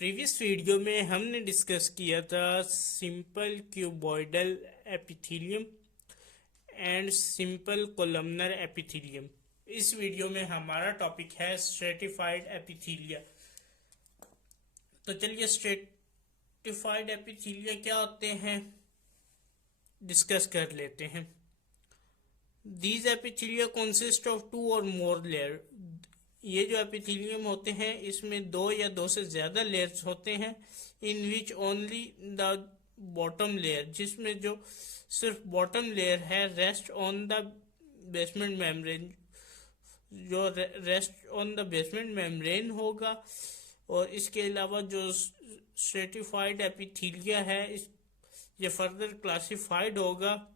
Previous video में हमने discuss किया था simple cuboidal epithelium and simple columnar epithelium. इस वीडियो में हमारा टॉपिक है स्ट्रेटिफाइड एपिथेलिया। तो चलिए स्ट्रेटिफाइड एपिथेलिया क्या होते हैं डिस्कस कर लेते हैं। These epithelia consist of two और मोर लेयर। ये जो एपिथेलियम होते हैं इसमें दो या दो से ज्यादा लेयर्स होते हैं। In which only the bottom layer, जिसमें जो सिर्फ बॉटम लेयर है, rest on the basement membrane, जो rest on the basement membrane होगा। और इसके अलावा जो स्ट्रेटिफाइड एपिथेलिया है ये फर्दर क्लासिफाइड होगा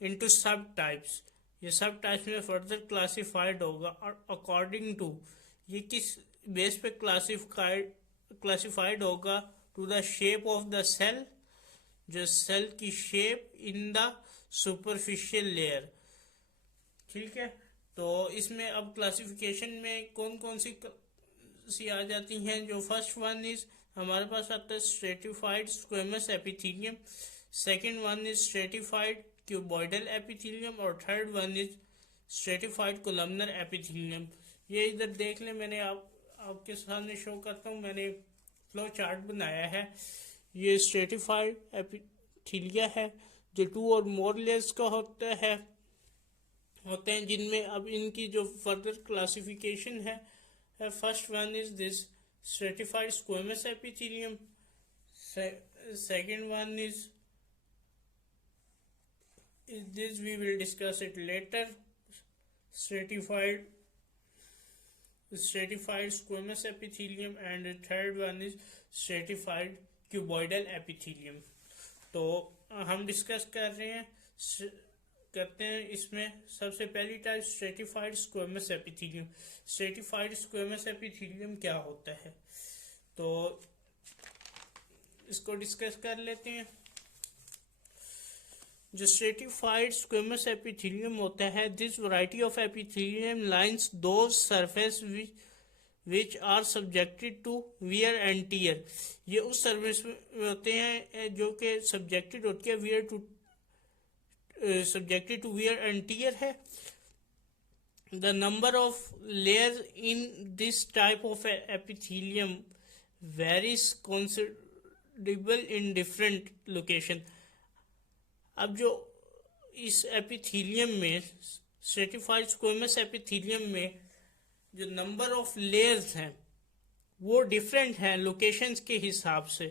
इनटू सब टाइप्स। ये सब टाइप्स में फर्दर क्लासिफाइड होगा और अकॉर्डिंग टू ये किस बेस पे क्लासिफाइड होगा, to the shape of the cell, जो सेल की shape in the superficial layer. ठीक है, तो इसमें अब क्लासिफिकेशन में कौन कौन सी आ जाती हैं। जो फर्स्ट वन इज हमारे पास आता है stratified squamous epithelium, second one is stratified cuboidal epithelium और third one is stratified columnar epithelium. ये इधर देख लें, मैंने आपके सामने शो करता हूँ, मैंने फ्लो चार्ट बनाया है। ये स्ट्रेटिफाइड एपिथेलिया है जो टू और मोर लेयर्स का होते हैं, जिनमें अब इनकी जो फर्दर क्लासिफिकेशन है, first one is this stratified squamous epithelium, second one is this we will discuss it later, stratified squamous epithelium, and the third one is stratified cuboidal epithelium। तो हम डिस्कस करते हैं इसमें सबसे पहली type stratified squamous epithelium. Stratified squamous epithelium क्या होता है, तो इसको डिस्कस कर लेते हैं। जो स्ट्रेटिफाइड स्क्वेमस एपिथेलियम होता है, this variety of epithelium lines those surface which are subjected to wear and tear. ये उस सरफेस में होते हैं जो कि सब्जेक्टेड होती है subjected to wear and tear है। The number of layers in this type of epithelium varies considerable in different location. अब जो इस एपिथेलियम में, स्ट्रेटिफाइड स्क्वेमस एपिथेलियम में जो नंबर ऑफ लेयर्स हैं वो डिफरेंट हैं लोकेशंस के हिसाब से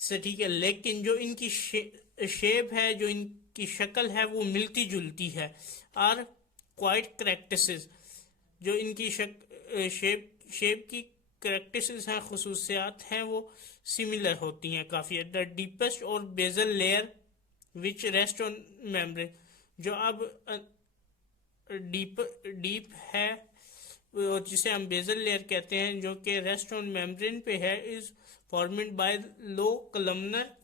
ठीक है, लेकिन जो इनकी शेप है, जो इनकी शक्ल है, वो मिलती जुलती है। आर क्वाइट करेक्टरिस्टिक्स, जो इनकी शेप की करेक्टरिस्टिक्स हैं, खुसूसियात हैं, वो सिमिलर होती हैं काफ़ी। द डीपेस्ट और basal layer which rest on membrane, जो अब डीप है जिसे हम बेजल लेयर कहते हैं, जो कि रेस्ट ऑन मेम्ब्रेन पे है, is formed by low columnar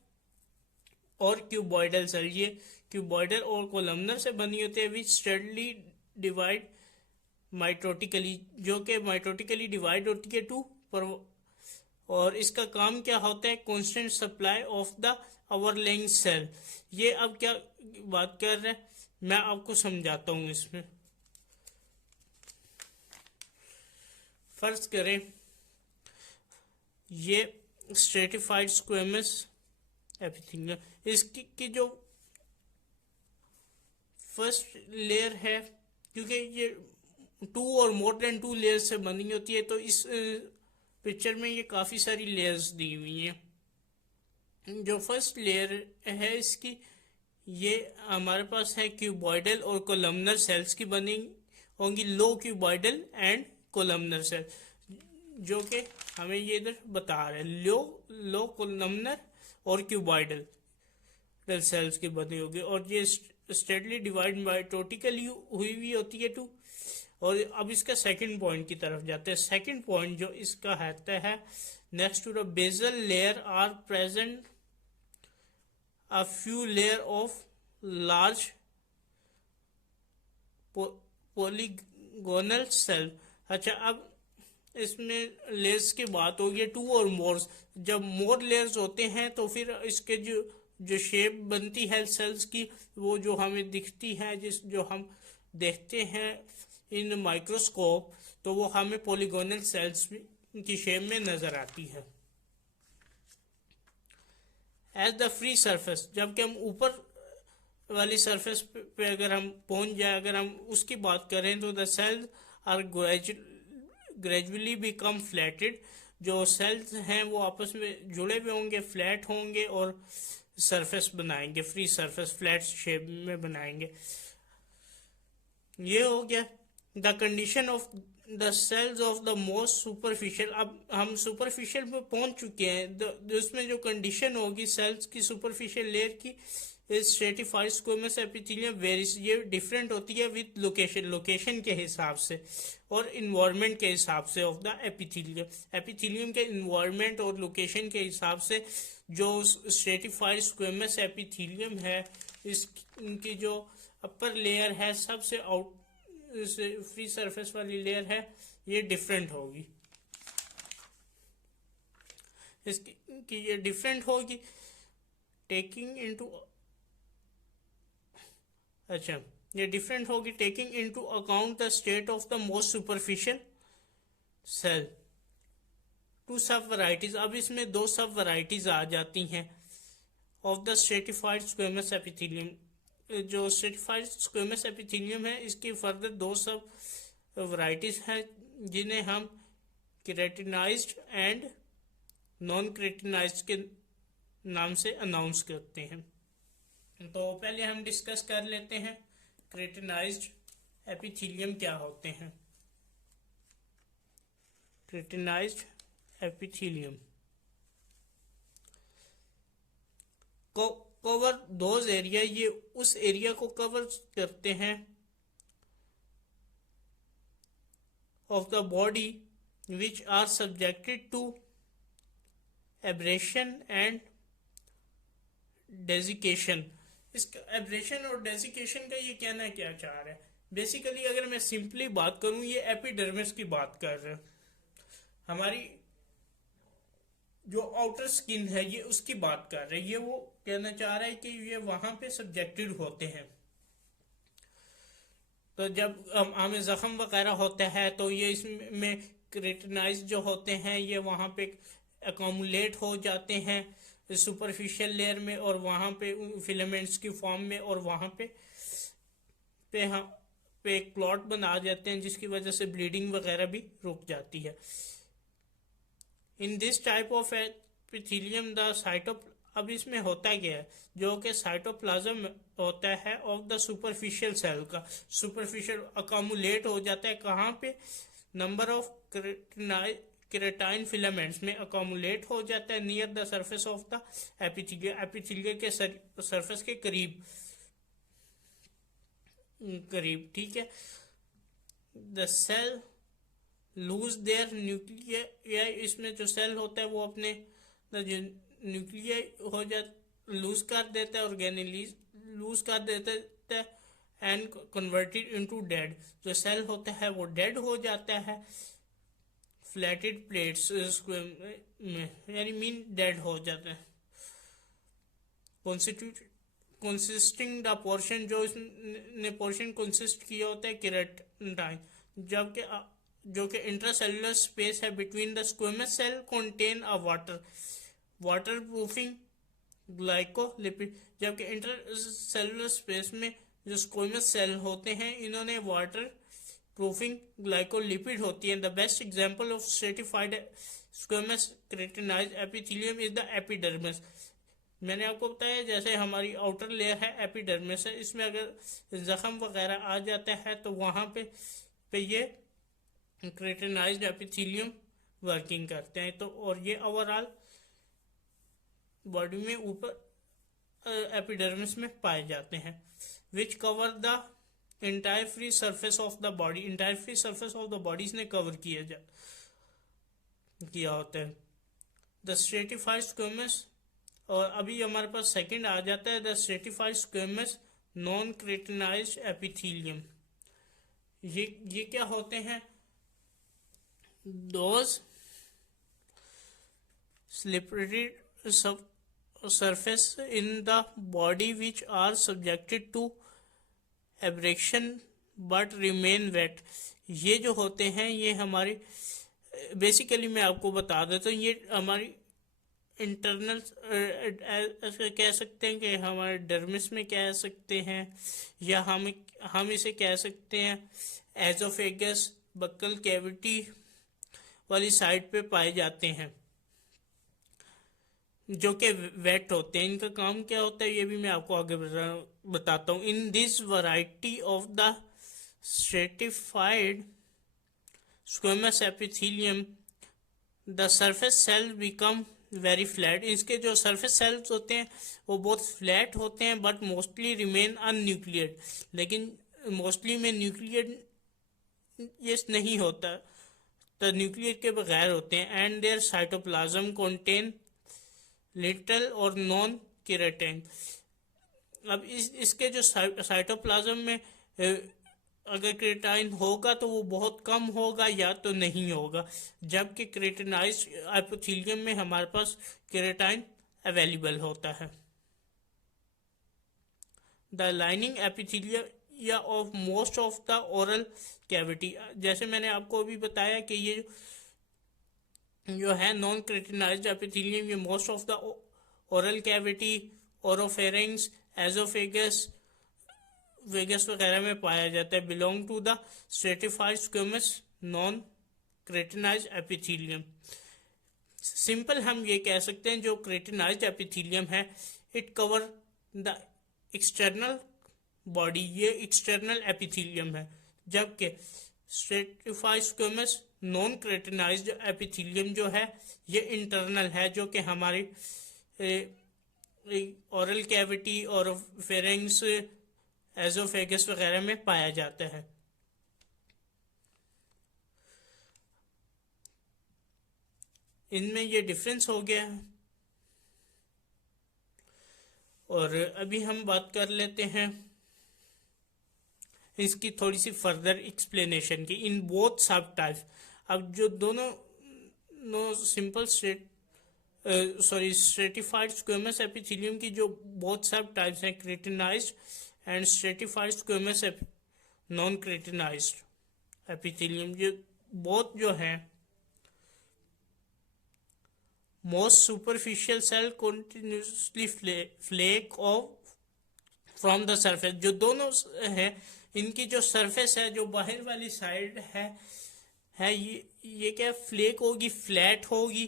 और क्यूबॉइडल सेल। ये क्यूबॉइडल और कोलमनर से बनी होती है, विच स्टेडली डिवाइड माइटोटिकली, जो कि माइटोटिकली डिवाइड होती है टू पर। और इसका काम क्या होता है, constant supply of the overlaying cell. ये अब क्या बात कर रहे हैं, मैं आपको समझाता हूं। इसमें फर्ज करें ये स्ट्रेटिफाइड स्क्वेमस एपिथेलियम, इसकी जो फर्स्ट लेयर है, क्योंकि ये टू और मोर देन टू लेयर से बनी होती है, तो इस पिक्चर में ये काफ़ी सारी लेयर्स दी हुई हैं। जो फर्स्ट लेयर है इसकी, ये हमारे पास है क्यूबॉइडल और कोलमनर सेल्स की बनी होंगी, लो क्यूबॉइडल एंड कोलमनर सेल, जो कि हमें ये इधर बता रहे हैं। लो कोलमनर और क्यूबॉइडल सेल्स की बनी होगी, और ये स्टेडली डिवाइड माइटोटिकली हुई हुई होती है टू। और अब इसका सेकंड पॉइंट की तरफ जाते हैं। सेकंड पॉइंट जो इसका है, next to the basal layer are present a few layer of large polygonal cell। अच्छा, अब इसमें लेयर्स की बात होगी, 2 और मोर। जब मोर लेयर्स होते हैं तो फिर इसके जो जो शेप बनती है सेल्स की, वो जो हमें दिखती है, जो हम देखते हैं इन माइक्रोस्कोप, तो वो हमें पॉलीगोनल सेल्स की शेप में नज़र आती है। एज द फ्री सरफेस, जबकि हम ऊपर वाली सरफेस पे अगर हम पहुंच जाए, अगर हम उसकी बात करें, तो the cells are gradually become flatted. जो सेल्स हैं वो आपस में जुड़े हुए होंगे, फ्लैट होंगे और सरफेस बनाएंगे, फ्री सरफेस फ्लैट शेप में बनाएंगे। ये हो गया the condition of the cells of the most superficial. अब हम सुपरफिशियल पे पहुंच चुके हैं। उसमें जो कंडीशन होगी सेल्स की सुपरफिशियल लेयर की, स्ट्रेटिफाइड स्क्वेमस एपिथेलियम वेरिस, ये डिफरेंट होती है विद लोकेशन के हिसाब से और इन्वायरमेंट के हिसाब से ऑफ द एपिथेलियम के इन्वायरमेंट और लोकेशन के हिसाब से जो स्ट्रेटिफाइड स्क्वेमस एपिथेलियम है, इसकी जो अपर लेयर है, सबसे आउट फ्री सरफेस वाली लेयर है, ये डिफरेंट होगी। इसकी ये डिफरेंट होगी टेकिंग इनटू, अच्छा, ये डिफरेंट होगी taking into account the state of the most superficial cell to sub varieties. अब इसमें 2 सब वैरायटीज आ जाती हैं of the stratified squamous epithelium. जो स्ट्रेटिफाइड स्क्वेमस एपिथेलियम है, इसकी फर्दर 2 सब वैरायटीज हैं, जिन्हें हम केराटिनाइज्ड एंड नॉन केराटिनाइज्ड के नाम से अनाउंस करते हैं। तो पहले हम डिस्कस कर लेते हैं केराटिनाइज्ड एपिथेलियम क्या होते हैं। केराटिनाइज्ड एपिथेलियम को कवर दोज एरिया, ये उस एरिया को कवर करते हैं of the body which are subjected to abrasion and desiccation. इसका एब्रेशन और डेजिकेशन का ये कहना क्या चाह रहा है? बेसिकली अगर मैं सिंपली बात करूं, ये एपिडर्मिस की बात कर रहे हैं। हमारी जो आउटर स्किन है, ये उसकी बात कर रहे हैं। ये वो कहना चाह रहा है कि ये वहां पे सब्जेक्टेड होते हैं। तो जब हमें जख्म वगैरह होता है, तो ये इसमें केराटिनाइज जो होते हैं, ये वहां पे अकोमुलेट हो जाते हैं सुपरफिशियल लेयर में, और वहां पे फिलामेंट्स की फॉर्म में, और वहां पे एक क्लॉट बना जाते हैं, जिसकी वजह से ब्लीडिंग वगैरह भी रुक जाती है। इन this type of epithelium the अब इसमें होता क्या है, जो कि साइटोप्लाज्म होता है ऑफ द सुपरफिशियल सेल का, सुपरफिशियल अकोमुलेट हो जाता है कहाँ पे, नंबर ऑफ केराटिन फिलामेंट्स में अकोमुलेट हो जाता है near the surface of the epithelium के सरफेस के करीब, ठीक है। The cell lose their nuclei, इसमें जो सेल होता है वो अपने जो न्यूक्लियाई हो जाता लूज कर देता है, ऑर्गेनेलीज लूज कर देता है, एंड कन्वर्टेड इनटू डेड। जो सेल होता है वो डेड हो जाता है फ्लैटेड प्लेट्स में, यानी मीन डेड हो जाता है। कंसिस्टिंग द पोर्शन, जो इसने पोर्शन कंसिस्ट किया होता है केराटिन, जबकि जो कि इंट्रासेलुलर स्पेस है between the squamous cell contain a water proofing glycolipid. जबकि इंटरसेलुलर स्पेस में जो स्क्वेमस सेल होते हैं, इन्होंने वाटर प्रूफिंग ग्लाइकोलिपिड होती है। The best example of stratified squamous keratinized epithelium is the epidermis. मैंने आपको बताया जैसे हमारी आउटर लेयर है एपिडर्मिस है, इसमें अगर जख्म वगैरह आ जाता है तो वहां पे ये केराटिनाइज्ड एपिथेलियम वर्किंग करते हैं। तो और ये ओवरऑल बॉडी में ऊपर एपिडर्मिस में पाए जाते हैं, which cover the entire free surface of the body. Entire free surface of the bodies ने कवर किया होता है। द स्ट्रेटिफाइड स्क्वेमस, और अभी हमारे पास सेकंड आ जाता है the stratified squamous non keratinized epithelium. ये क्या होते हैं? those slippery surface in the body which are subjected to abrasion but remain wet. ये जो होते हैं ये हमारे बेसिकली मैं आपको बता देता हूँ, ये हमारी इंटरनल ऐसा कह सकते हैं कि हमारे डर्मिस में कह सकते हैं, या हम इसे कह सकते हैं एजोफेगस बक्कल कैविटी वाली साइड पे पाए जाते हैं, जो कि वेट होते हैं. इनका काम क्या होता है ये भी मैं आपको आगे बताता हूँ. In this variety of the stratified squamous epithelium the surface cell become very flat. इसके जो सरफेस सेल्स होते हैं वो बहुत फ्लैट होते हैं, बट मोस्टली रिमेन अनन्यूक्लियड. लेकिन मोस्टली में न्यूक्लियड ये नहीं होता, तो न्यूक्लियड के बगैर होते हैं. And their cytoplasm contain little और नॉन केराटिन. अब इसके जो साइटोप्लाज्म में अगर केराटिन होगा तो वो बहुत कम होगा या तो नहीं होगा, जबकि केराटिनाइज्ड एपिथेलियम में हमारे पास केराटिन अवेलेबल होता है. The lining epithelia of most of the oral cavity, जैसे मैंने आपको अभी बताया कि ये जो है नॉन केराटिनाइज्ड एपिथेलियम, ये most of the oral cavity, oropharynx, esophagus vagus वगैरह में पाया जाता है. Belong to the stratified squamous non keratinized epithelium. Simple हम ये कह सकते हैं जो केराटिनाइज्ड एपिथेलियम है it cover the external body, ये एक्सटर्नल एपिथेलियम है, जबकि stratified squamous non keratinized epithelium जो है ये इंटरनल है, जो कि हमारी ओरल कैविटी और फेरिंग्स एजोफेगस वगैरह में पाया जाता है. इनमें ये डिफरेंस हो गया है. और अभी हम बात कर लेते हैं इसकी थोड़ी सी फर्दर एक्सप्लेनेशन की. इन बोथ सब टाइप्स, अब जो दोनों सिंपल स्ट्रेटिफाइड स्क्वेमस एपिथेलियम की जो बोथ सब टाइप्स हैं, keratinized and stratified squamous non keratinized epithelium, ये बोथ जो हैं most superficial cell continuously flake off from the surface. जो दोनों हैं इनकी जो सरफेस है, जो बाहर वाली साइड है ये क्या फ्लेक होगी, फ्लैट होगी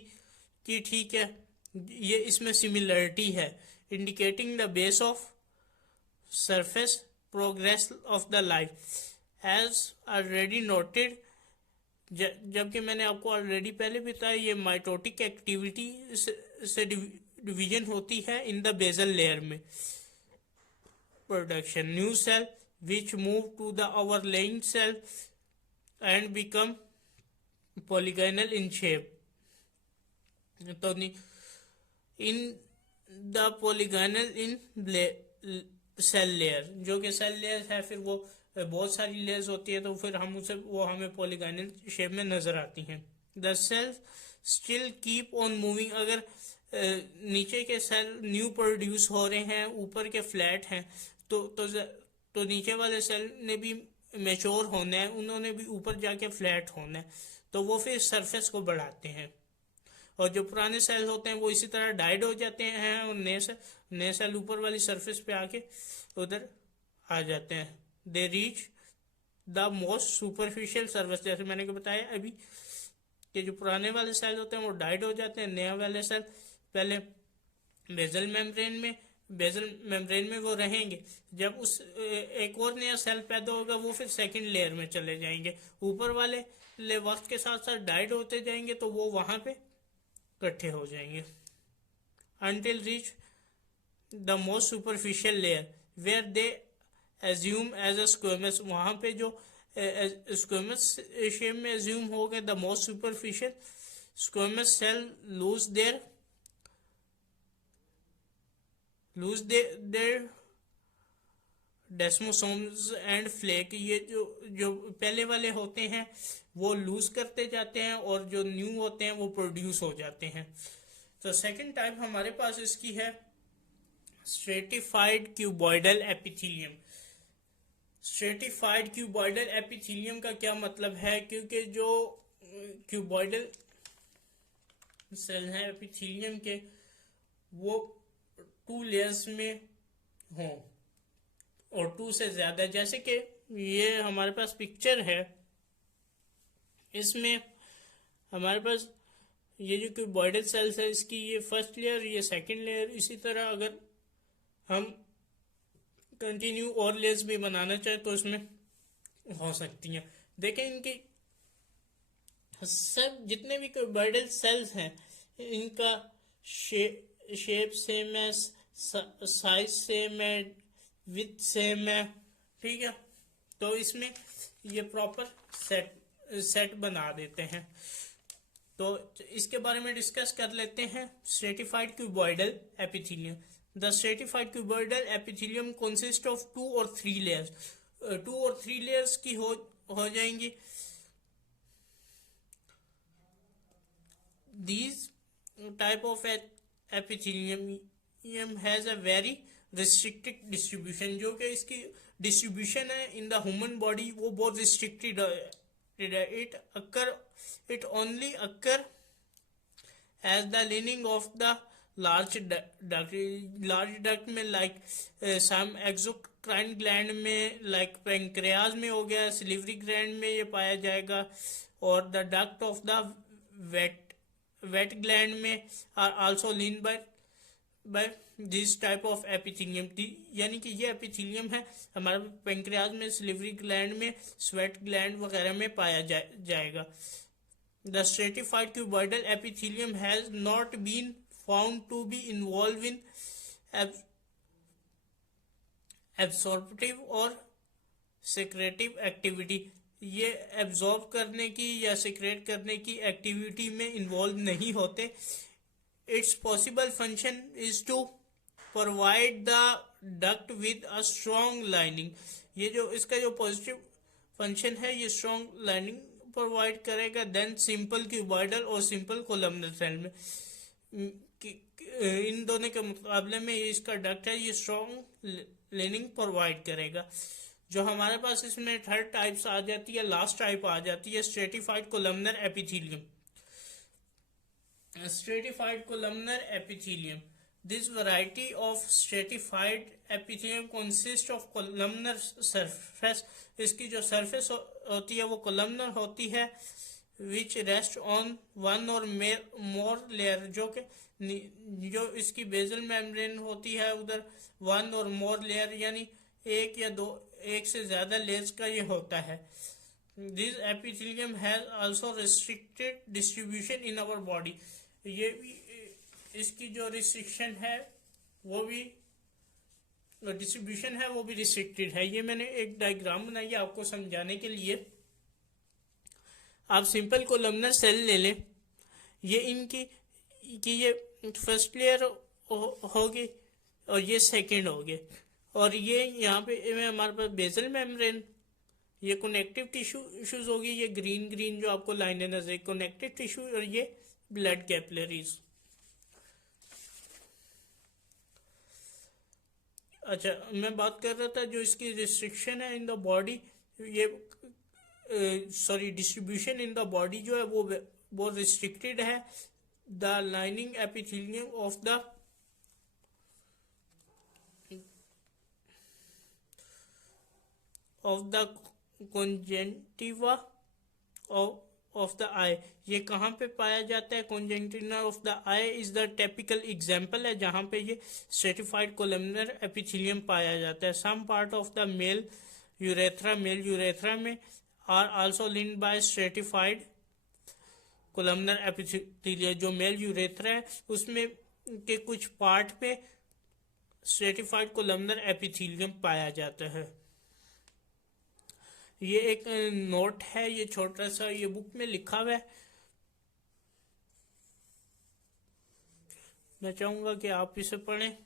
कि ठीक है, ये इसमें सिमिलरिटी है, indicating the base of surface progress of the life as already noted. जबकि मैंने आपको ऑलरेडी पहले बताया ये माइटोटिक एक्टिविटी से डिवीजन होती है इन द बेसल लेयर में. Production new cell which move to the overlying cell and become polygonal in shape. तो in the polygonal in cell layer, जो कि सेल लेयर है, फिर वो बहुत सारी लेयर्स होती है, तो फिर हम उसे वो हमें पॉलीगोनल शेप में नजर आती हैं. The cell still keep on moving. अगर नीचे के सेल न्यू प्रोड्यूस हो रहे हैं, ऊपर के फ्लैट हैं, तो नीचे वाले सेल ने भी मैच्योर होना है, उन्होंने भी ऊपर जाके फ्लैट होना है, तो वो फिर सरफेस को बढ़ाते हैं. और जो पुराने सेल होते हैं वो इसी तरह डाइड हो जाते हैं और नए सेल ऊपर वाली सरफेस पे आके उधर आ जाते हैं. They reach the most superficial surface. जैसे मैंने को बताया अभी कि जो पुराने वाले सेल होते हैं वो डाइड हो जाते हैं, नए वाले सेल पहले बेसल मेम्ब्रेन में वो रहेंगे. जब उस एक और नया सेल पैदा होगा वो फिर सेकंड लेयर में चले जाएंगे, ऊपर वाले वक्त के साथ साथ डाइड होते जाएंगे, तो वो वहां पे इकट्ठे हो जाएंगे. until reach the most superficial layer where they assume as a squamous. वहां पे जो squamous shape में assume हो गए, the most superficial squamous cell lose their desmosomes and flake, ये जो जो पहले वाले होते हैं वो लूज करते जाते हैं और जो न्यू होते हैं वो प्रोड्यूस हो जाते हैं। तो सेकंड टाइप हमारे पास इसकी है stratified cuboidal epithelium. Stratified cuboidal epithelium का क्या मतलब है, क्योंकि जो क्यूबॉइडल सेल हैं एपिथेलियम के वो 2 लेयर्स में हों और 2 से ज़्यादा, जैसे कि ये हमारे पास पिक्चर है, इसमें हमारे पास ये जो क्यूबॉइडल सेल्स है इसकी ये फर्स्ट लेयर, ये सेकंड लेयर, इसी तरह अगर हम कंटिन्यू और लेयर्स भी बनाना चाहें तो इसमें हो सकती हैं। देखें इनकी सब जितने भी क्यूबॉइडल सेल्स हैं इनका शेप सेम है, साइज सेम है, विथ सेम है, ठीक है। तो इसमें ये प्रॉपर सेट बना देते हैं। तो इसके बारे में डिस्कस कर लेते हैं। Stratified cuboidal epithelium. The stratified cuboidal epithelium consist of 2 और 3 लेयर्स। 2 और 3 लेयर्स की हो जाएंगी। These type of epithelium has a very restricted distribution, जो कि इसकी डिस्ट्रीब्यूशन है इन द ह्यूमन बॉडी वो बहुत रिस्ट्रिक्टेड है। It only occur as the lining of the large duct में, लाइक सम एक्सोक्राइन ग्लैंड में, लाइक पैंक्रियाज में हो गया, सिलिवरी ग्लैंड में ये पाया जाएगा, और the duct of the wet gland में are also lean by this type of epithelium. यानी कि ये एपिथेलियम है हमारे पैंक्रियाज में, सिलिवरी ग्लैंड में, स्वेट ग्लैंड वगैरह में पाया जाएगा। The stratified cuboidal epithelium has not been found to be involve in absorptive और सेक्रेटिव एक्टिविटी। ये एब्जॉर्ब करने की या सिक्रेट करने की एक्टिविटी में इन्वॉल्व नहीं होते। It's possible function is to provide the duct with a strong lining. ये जो इसका जो पॉजिटिव फंक्शन है ये स्ट्रॉन्ग लाइनिंग प्रोवाइड करेगा देन सिंपल क्यूबॉइडल और सिंपल कोलमनर सेल में। इन दोनों के मुकाबले में ये इसका डक्ट है ये स्ट्रॉन्ग लाइनिंग प्रोवाइड करेगा। जो हमारे पास इसमें थर्ड टाइप्स आ जाती है, लास्ट टाइप आ जाती है stratified columnar epithelium. Stratified columnar epithelium. This variety of stratified epithelium consist of columnar surface. इसकी जो सरफेस होती है वो कोलमनर होती है, विच रेस्ट ऑन वन और मोर लेयर, जो इसकी बेजल मेम्ब्रेन होती है उधर वन और मोर लेयर यानी एक से ज्यादा लेयर्स का ये होता है। This epithelium has also restricted distribution in our body. ये भी इसकी जो रिस्ट्रिक्शन है वो भी डिस्ट्रीब्यूशन है वो भी रिस्ट्रिक्टेड है। ये मैंने एक डायग्राम बनाई है आपको समझाने के लिए। आप सिंपल कोलमनर सेल ले लें, ये इनकी कि ये फर्स्ट लेयर होगी और ये सेकंड होगी, और ये यहाँ पे हमारे पास बेसल मेम्ब्रेन, ये कनेक्टिव टिश्यूज होगी, ये ग्रीन जो आपको लाइनें नजर कनेक्टिव टिश्यू, और ये ब्लड कैपिलरीज। अच्छा, मैं बात कर रहा था जो इसकी रिस्ट्रिक्शन है इन द बॉडी, ये डिस्ट्रीब्यूशन इन द बॉडी जो है वो रिस्ट्रिक्टेड है। The lining epithelium of the conjunctiva of the eye। ये कहाँ पे पाया जाता है? conjunctiva of the eye is the typical example है जहाँ पे ये stratified columnar epithelium पाया जाता है। some part of the male urethra में are also linked by stratified columnar epithelium। जो मेल यूरेथ्रा है उसमें के कुछ पार्ट पे स्ट्रेटिफाइड कोलमनर एपिथेलियम पाया जाता है। ये एक नोट है, ये छोटा सा, ये बुक में लिखा हुआ है, मैं चाहूंगा कि आप इसे पढ़ें।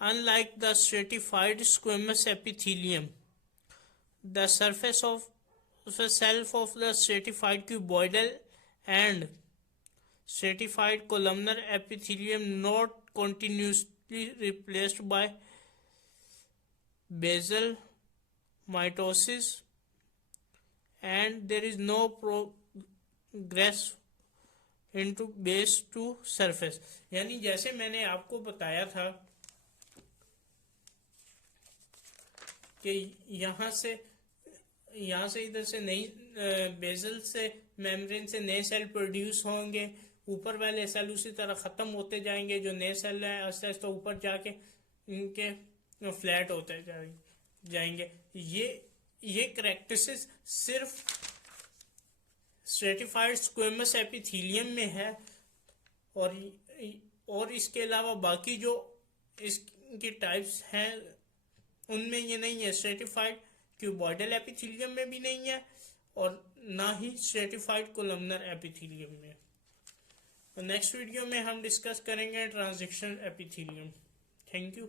Unlike the stratified squamous epithelium, the surface of the cell of the stratified cuboidal and stratified columnar epithelium not continuously replaced by basal mitosis, and there is no progress into base to surface. यानी जैसे मैंने आपको बताया था कि यहाँ से इधर से नई बेजल से मेम्ब्रेन से नए सेल प्रोड्यूस होंगे, ऊपर वाले सेल उसी तरह ख़त्म होते जाएंगे, जो नए सेल हैं आस्ते आस्ते ऊपर जाके इनके फ्लैट होते जाएंगे। ये करैक्टरिस्टिक्स सिर्फ स्ट्रेटिफाइड स्क्वेमस एपिथेलियम में है, और इसके अलावा बाकी जो इसकी टाइप्स हैं उनमें ये नहीं है। स्ट्रेटिफाइड क्यूबॉइडल एपिथेलियम में भी नहीं है और ना ही स्ट्रेटिफाइड कोलमनर एपिथेलियम में। तो नेक्स्ट वीडियो में हम डिस्कस करेंगे ट्रांजिशनल एपिथेलियम। Thank you.